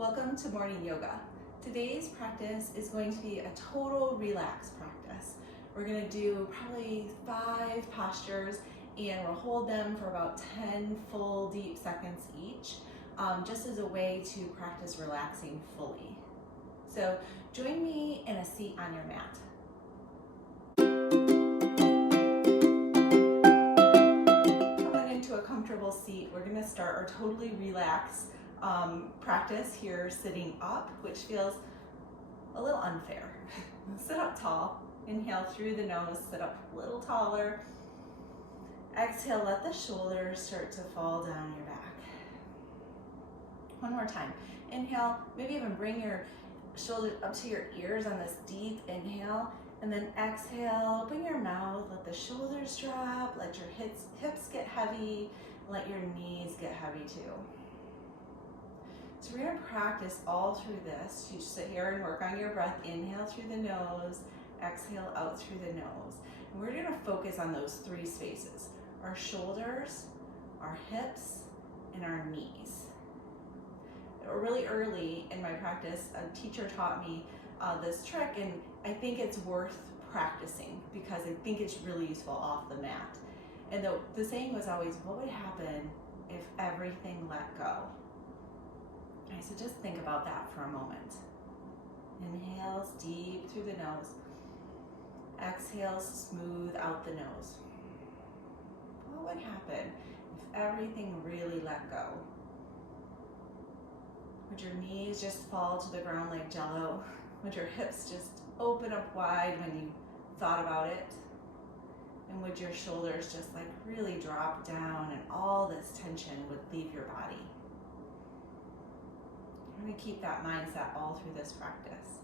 Welcome to morning yoga. Today's practice is going to be a total relax practice. We're going to do probably 5 postures and we'll hold them for about 10 full deep seconds each, just as a way to practice relaxing fully. So join me in a seat on your mat. Coming into a comfortable seat, we're going to start our totally relaxed practice here sitting up, which feels a little unfair. Sit up tall, inhale through the nose, sit up a little taller. Exhale, let the shoulders start to fall down your back. One more time. Inhale, maybe even bring your shoulders up to your ears on this deep inhale, and then exhale, open your mouth, let the shoulders drop, let your hips get heavy, let your knees get heavy too. So we're going to practice all through this. You sit here and work on your breath. Inhale through the nose, exhale out through the nose. And we're going to focus on those 3 spaces: our shoulders, our hips, and our knees. Really early in my practice, a teacher taught me this trick, and I think it's worth practicing because I think it's really useful off the mat. And the saying was always, what would happen if everything let go? Okay, so just think about that for a moment. Inhales deep through the nose. Exhales smooth out the nose. What would happen if everything really let go? Would your knees just fall to the ground like jello? Would your hips just open up wide when you thought about it? And would your shoulders just like really drop down and all this tension would leave your body? I'm going to keep that mindset all through this practice.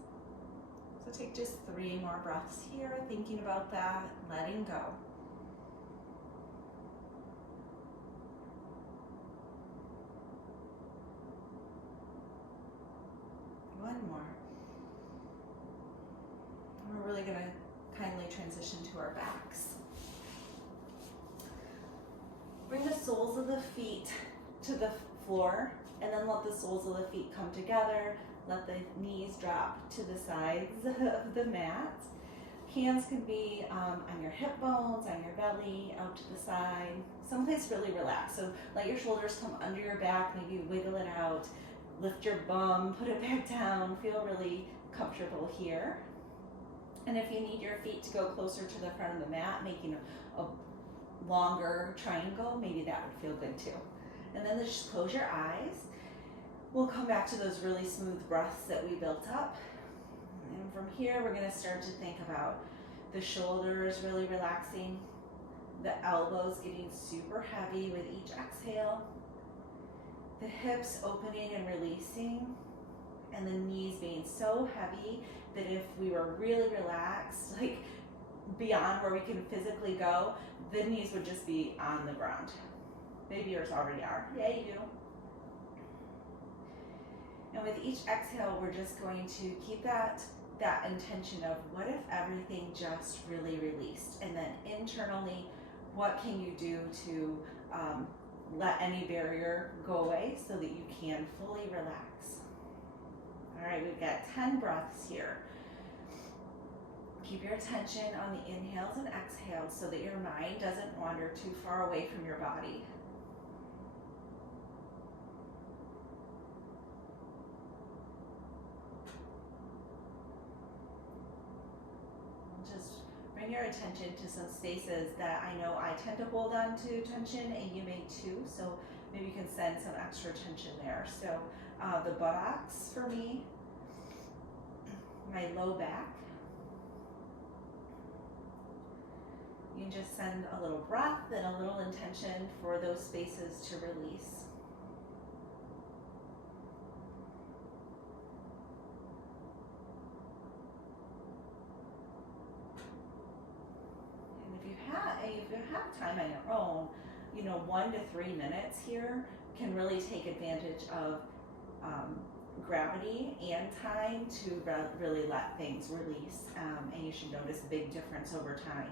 So take just 3 more breaths here, thinking about that, letting go. One more. And we're really going to kindly transition to our backs. Bring the soles of the feet to the floor, and then let the soles of the feet come together. Let the knees drop to the sides of the mat. Hands can be on your hip bones, on your belly, out to the side. Someplace really relaxed. So let your shoulders come under your back, maybe wiggle it out. Lift your bum, put it back down. Feel really comfortable here. And if you need your feet to go closer to the front of the mat, making a longer triangle, maybe that would feel good too. And then just close your eyes. We'll come back to those really smooth breaths that we built up. And from here, we're going to start to think about the shoulders really relaxing, the elbows getting super heavy with each exhale, the hips opening and releasing, and the knees being so heavy that if we were really relaxed, like beyond where we can physically go, the knees would just be on the ground. Maybe yours already are. Yeah, you do. And with each exhale, we're just going to keep that intention of what if everything just really released? And then internally, what can you do to let any barrier go away so that you can fully relax? All right, we've got 10 breaths here. Keep your attention on the inhales and exhales so that your mind doesn't wander too far away from your body. Just bring your attention to some spaces that I know I tend to hold on to tension, and you may too, so maybe you can send some extra tension there. So the buttocks for me, my low back. You can just send a little breath and a little intention for those spaces to release. If you have time on your own, 1 to 3 minutes here can really take advantage of gravity and time to really let things release, and you should notice a big difference over time.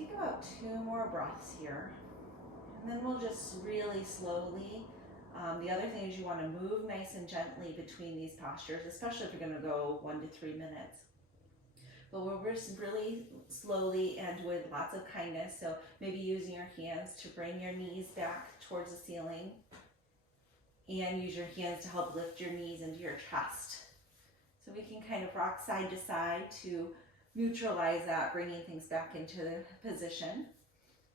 Take about 2 more breaths here. And then we'll just really slowly, the other thing is you want to move nice and gently between these postures, especially if you're going to go 1 to 3 minutes. But we're just really slowly and with lots of kindness. So maybe using your hands to bring your knees back towards the ceiling, and use your hands to help lift your knees into your chest. So we can kind of rock side to side to neutralize that, bringing things back into the position.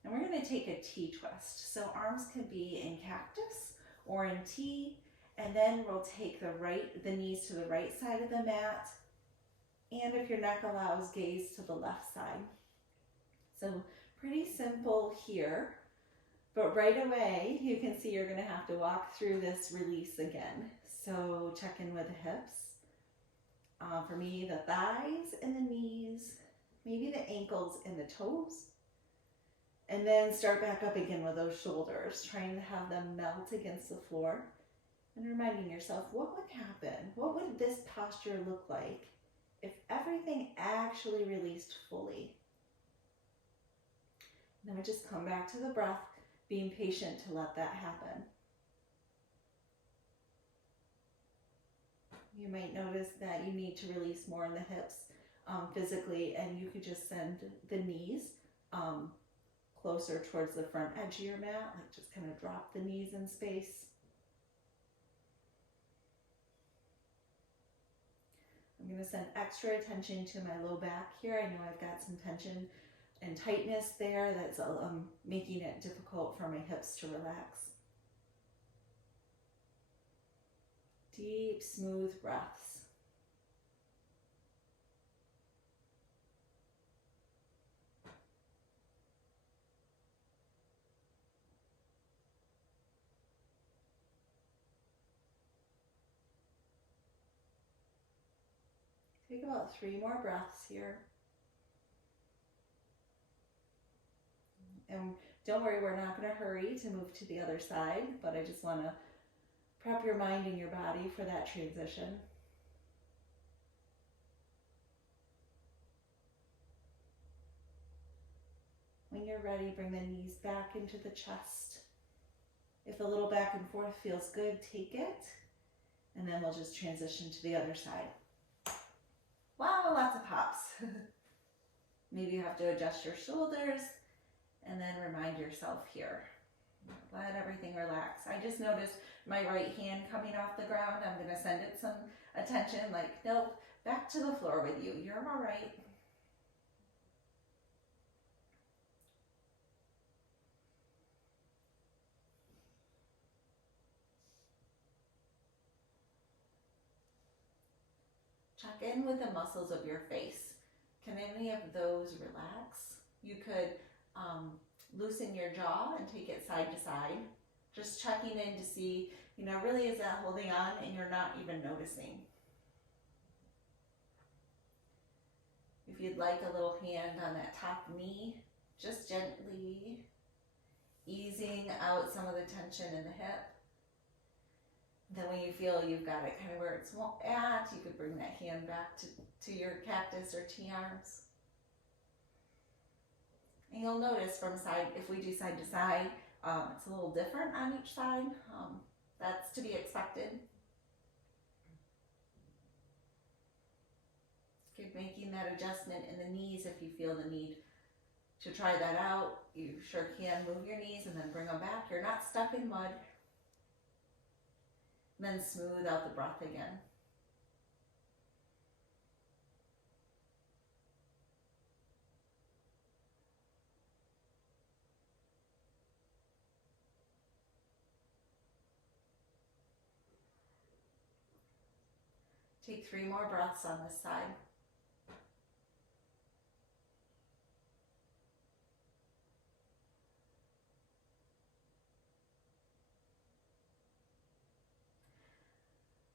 And we're going to take a T-twist. So arms can be in cactus or in T, and then we'll take the knees to the right side of the mat, and if your neck allows, gaze to the left side. So pretty simple here, but right away you can see you're going to have to walk through this release again. So check in with the hips. For me, the thighs and the knees, maybe the ankles and the toes. And then start back up again with those shoulders, trying to have them melt against the floor. And reminding yourself, what would happen? What would this posture look like if everything actually released fully? And then we just come back to the breath, being patient to let that happen. You might notice that you need to release more in the hips physically, and you could just send the knees closer towards the front edge of your mat, like just kind of drop the knees in space. I'm going to send extra attention to my low back here. I know I've got some tension and tightness there that's making it difficult for my hips to relax. Deep, smooth breaths. Take about 3 more breaths here. And don't worry, we're not going to hurry to move to the other side, but I just want to prep your mind and your body for that transition. When you're ready, bring the knees back into the chest. If a little back and forth feels good, take it. And then we'll just transition to the other side. Wow, lots of pops. Maybe you have to adjust your shoulders and then remind yourself here. Let everything relax. I just noticed my right hand coming off the ground. I'm going to send it some attention, like, nope, back to the floor with you. You're all right. Check in with the muscles of your face. Can any of those relax? You could loosen your jaw and take it side to side. Just checking in to see, really is that holding on and you're not even noticing. If you'd like a little hand on that top knee, just gently easing out some of the tension in the hip. Then when you feel you've got it kind of where it's at, you could bring that hand back to your cactus or T-arms. And you'll notice from side, if we do side to side, it's a little different on each side. That's to be expected. Keep making that adjustment in the knees if you feel the need to try that out. You sure can move your knees and then bring them back. You're not stuck in mud. And then smooth out the breath again. Take 3 more breaths on this side.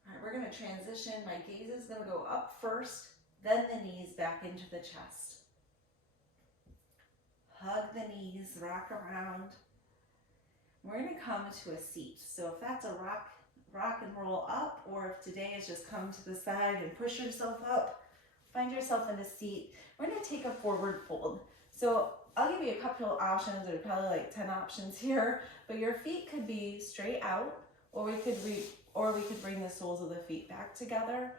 All right, we're going to transition. My gaze is going to go up first, then the knees back into the chest. Hug the knees, rock around. We're going to come to a seat. So if that's a rock and roll up, or if today is just come to the side and push yourself up, find yourself in a seat. We're going to take a forward fold. So I'll give you a couple options. There's probably like 10 options here, but your feet could be straight out, or we could bring the soles of the feet back together.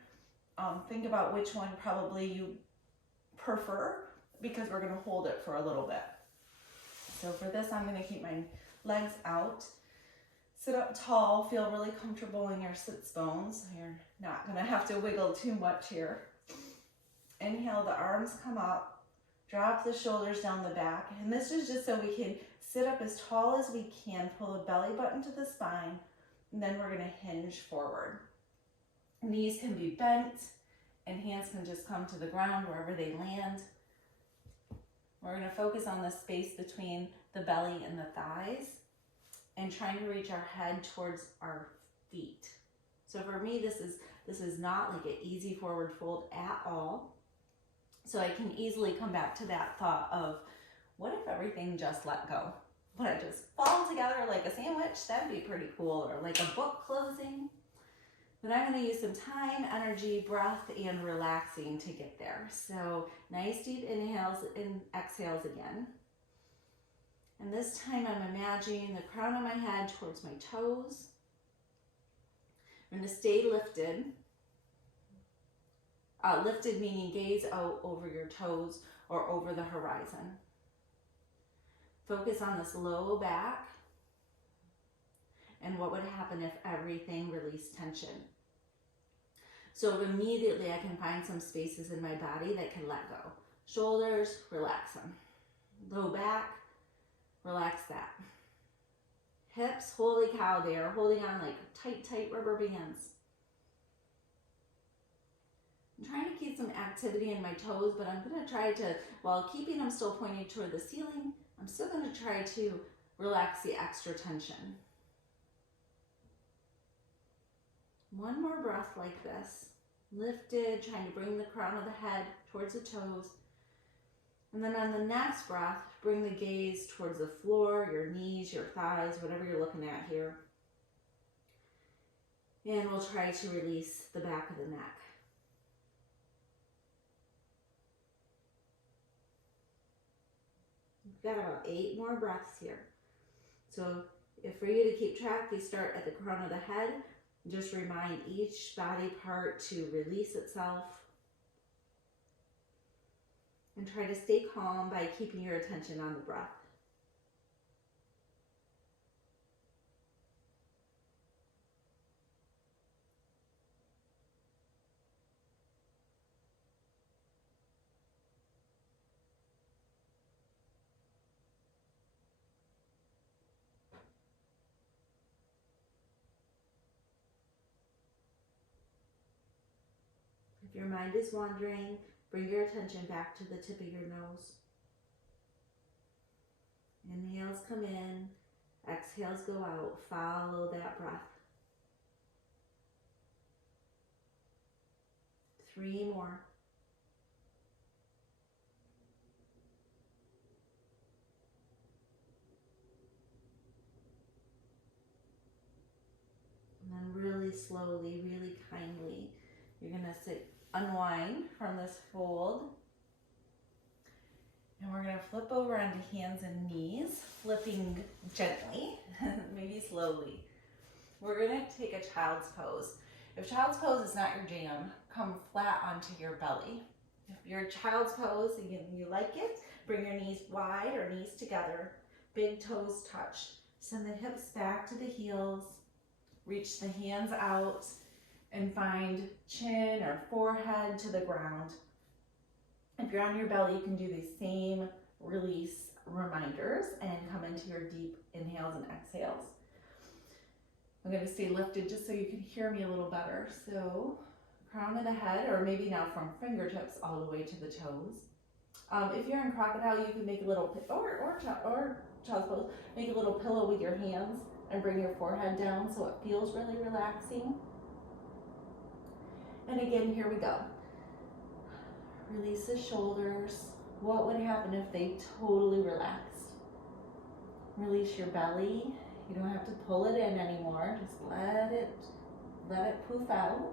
Think about which one probably you prefer, because we're going to hold it for a little bit. So for this, I'm going to keep my legs out. Sit up tall, feel really comfortable in your sits bones. You're not going to have to wiggle too much here. Inhale, the arms come up, drop the shoulders down the back. And this is just so we can sit up as tall as we can, pull the belly button to the spine, and then we're going to hinge forward. Knees can be bent, and hands can just come to the ground wherever they land. We're going to focus on the space between the belly and the thighs, and trying to reach our head towards our feet. So for me, this is not like an easy forward fold at all. So I can easily come back to that thought of, what if everything just let go? Would I just fall together like a sandwich? That'd be pretty cool. Or like a book closing. But I'm going to use some time, energy, breath, and relaxing to get there. So nice deep inhales and exhales again. And this time I'm imagining the crown of my head towards my toes. I'm going to stay lifted. Lifted meaning gaze out over your toes or over the horizon. Focus on this low back and what would happen if everything released tension. So immediately I can find some spaces in my body that can let go. Shoulders, relax them. Low back, relax that. Hips, holy cow, they are holding on like tight rubber bands. I'm trying to keep some activity in my toes, but I'm going to try to, while keeping them still pointing toward the ceiling, I'm still going to try to relax the extra tension. One more breath like this. Lifted, trying to bring the crown of the head towards the toes. And then on the next breath, bring the gaze towards the floor, your knees, your thighs, whatever you're looking at here. And we'll try to release the back of the neck. We've got about 8 more breaths here. So if for you to keep track, you start at the crown of the head. Just remind each body part to release itself. And try to stay calm by keeping your attention on the breath. If your mind is wandering, bring your attention back to the tip of your nose. Inhales come in, exhales go out. Follow that breath. 3 more. And then really slowly, really kindly, you're going to unwind from this fold. And we're going to flip over onto hands and knees, flipping gently, maybe slowly. We're going to take a child's pose. If child's pose is not your jam, come flat onto your belly. If your child's pose and you like it, bring your knees wide or knees together, big toes touch. Send the hips back to the heels, reach the hands out, and find chin or forehead to the ground. If you're on your belly, you can do the same release reminders and come into your deep inhales and exhales. I'm going to stay lifted just so you can hear me a little better. So crown of the head, or maybe now from fingertips all the way to the toes. If you're in crocodile, you can make a little, or child's pose, make a little pillow with your hands and bring your forehead down so it feels really relaxing. And again, here we go. Release the shoulders. What would happen if they totally relaxed? Release your belly. You don't have to pull it in anymore. Just let it poof out.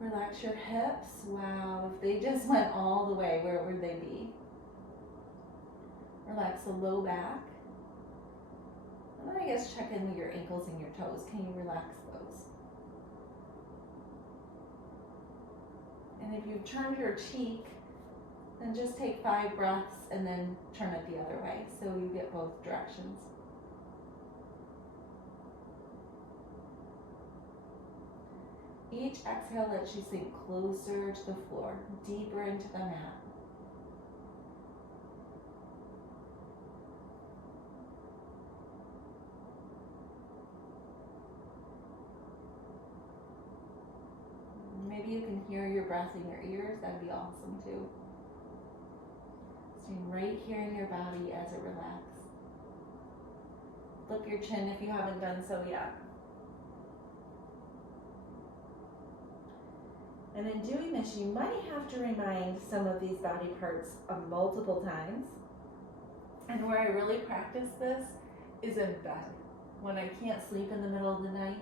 Relax your hips. Wow, if they just went all the way, where would they be? Relax the low back. And then I guess check in with your ankles and your toes. Can you relax those? And if you've turned your cheek, then just take 5 breaths and then turn it the other way so you get both directions. Each exhale lets you sink closer to the floor, deeper into the mat. Maybe you can hear your breath in your ears. That'd be awesome too. Staying right here in your body as it relaxes. Flip your chin if you haven't done so yet. And in doing this, you might have to remind some of these body parts multiple times. And where I really practice this is in bed. When I can't sleep in the middle of the night,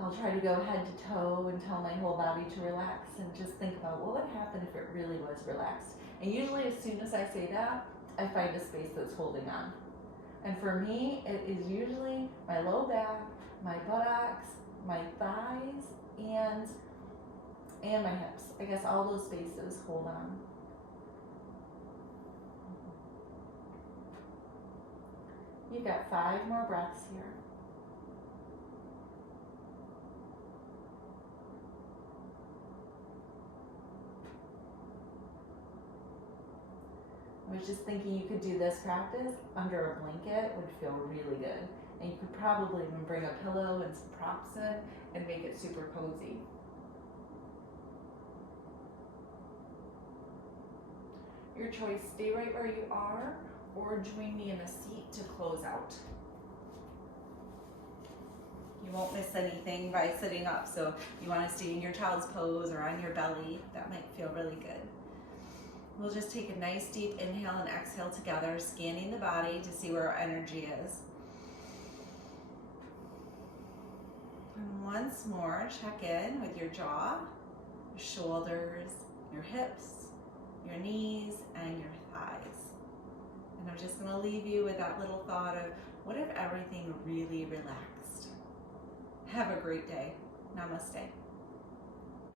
I'll try to go head to toe and tell my whole body to relax and just think about what would happen if it really was relaxed. And usually as soon as I say that, I find a space that's holding on. And for me, it is usually my low back, my buttocks, my thighs, and my hips. I guess all those spaces hold on. You've got 5 more breaths here. I was just thinking you could do this practice under a blanket, would feel really good. And you could probably even bring a pillow and some props in and make it super cozy. Your choice, stay right where you are or join me in a seat to close out. You won't miss anything by sitting up, so if you want to stay in your child's pose or on your belly, that might feel really good. We'll just take a nice deep inhale and exhale together, scanning the body to see where our energy is. And once more, check in with your jaw, your shoulders, your hips, your knees, and your thighs. And I'm just going to leave you with that little thought of, what if everything really relaxed? Have a great day. Namaste.